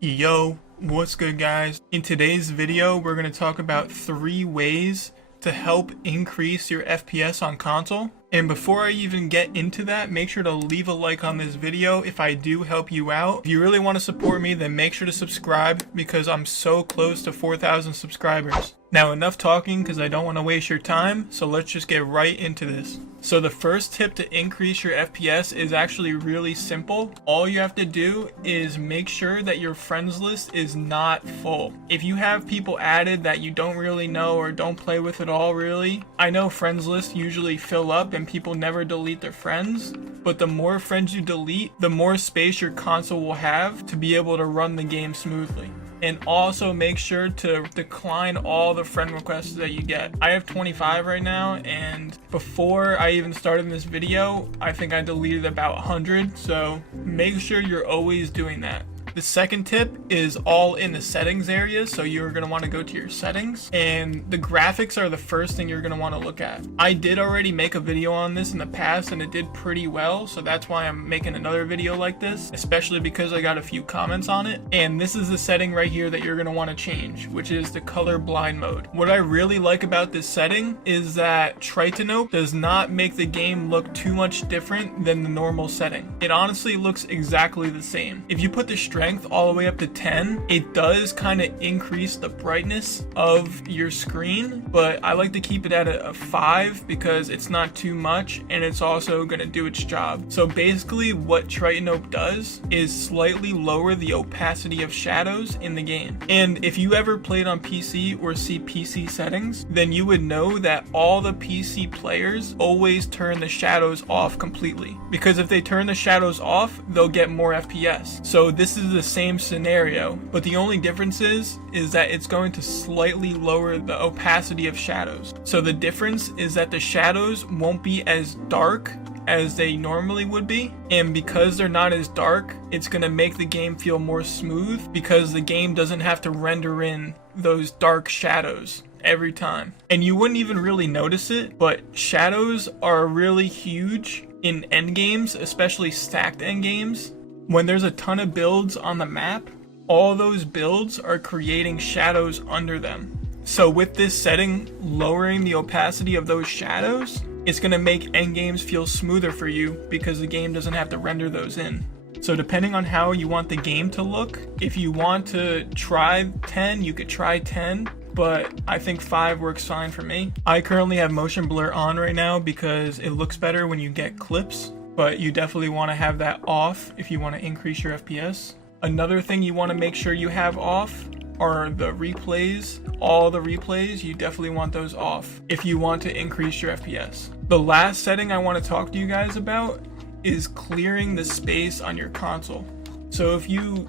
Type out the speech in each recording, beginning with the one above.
Yo, what's good guys? In today's video, we're going to talk about 3 ways to help increase your FPS on console. And before I even get into that, make sure to leave a like on this video if I do help you out. If you really want to support me, then make sure to subscribe because I'm so close to 4,000 subscribers. Now enough talking because I don't want to waste your time, so let's just get right into this. So the first tip to increase your FPS is actually really simple. All you have to do is make sure that your friends list is not full. If you have people added that you don't really know or don't play with at all really, I know friends lists usually fill up and people never delete their friends, but the more friends you delete, the more space your console will have to be able to run the game smoothly. And also make sure to decline all the friend requests that you get. I have 25 right now, and before I even started this video, I think I deleted about 100, so make sure you're always doing that. The second tip is all in the settings area, so you're going to want to go to your settings, and the graphics are the first thing you're going to want to look at. I did already make a video on this in the past and it did pretty well, so that's why I'm making another video like this, especially because I got a few comments on it. And this is the setting right here that you're going to want to change, which is the color blind mode. What I really like about this setting is that Tritanope does not make the game look too much different than the normal setting. It honestly looks exactly the same. If you put the strength all the way up to 10, it does kind of increase the brightness of your screen, but I like to keep it at a 5 because it's not too much and it's also going to do its job. So basically what Tritanope does is slightly lower the opacity of shadows in the game. And if you ever played on PC or see PC settings, then you would know that all the PC players always turn the shadows off completely, because if they turn the shadows off, they'll get more FPS. So this is the same scenario, but the only difference is that it's going to slightly lower the opacity of shadows. So the difference is that the shadows won't be as dark as they normally would be, and because they're not as dark, it's going to make the game feel more smooth because the game doesn't have to render in those dark shadows every time. And you wouldn't even really notice it, but shadows are really huge in endgames, especially stacked endgames. When there's a ton of builds on the map, all those builds are creating shadows under them. So with this setting, lowering the opacity of those shadows, it's going to make endgames feel smoother for you because the game doesn't have to render those in. So depending on how you want the game to look, if you want to try 10, you could try 10. But I think 5 works fine for me. I currently have motion blur on right now because it looks better when you get clips, but you definitely want to have that off if you want to increase your FPS. Another thing you want to make sure you have off are the replays. All the replays, you definitely want those off if you want to increase your FPS. The last setting I want to talk to you guys about is clearing the space on your console. So if you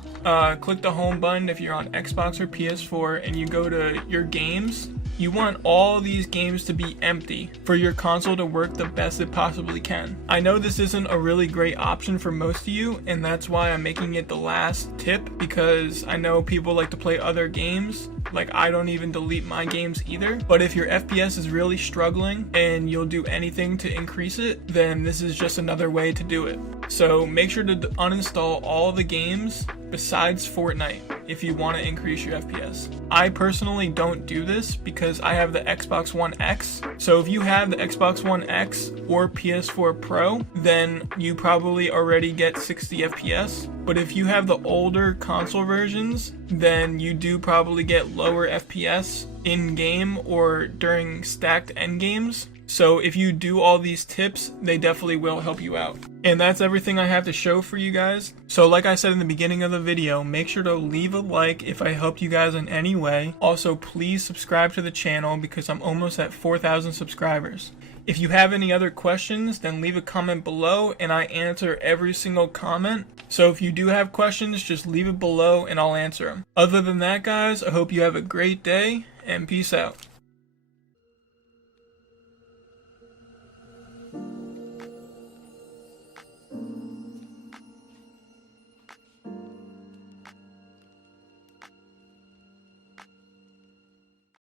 click the home button, if you're on Xbox or PS4, and you go to your games, you want all these games to be empty for your console to work the best it possibly can. I know this isn't a really great option for most of you, and that's why I'm making it the last tip, because I know people like to play other games. Like, I don't even delete my games either. But if your FPS is really struggling and you'll do anything to increase it, then this is just another way to do it. So make sure to uninstall all the games besides Fortnite if you want to increase your FPS. I personally don't do this because I have the Xbox One X. So if you have the Xbox One X or PS4 Pro, then you probably already get 60 FPS. But if you have the older console versions, then you do probably get lower FPS in game or during stacked endgames. So if you do all these tips, they definitely will help you out. And that's everything I have to show for you guys. So like I said in the beginning of the video, make sure to leave a like if I helped you guys in any way. Also, please subscribe to the channel because I'm almost at 4,000 subscribers. If you have any other questions, then leave a comment below and I answer every single comment. So if you do have questions, just leave it below and I'll answer them. Other than that, guys, I hope you have a great day and peace out.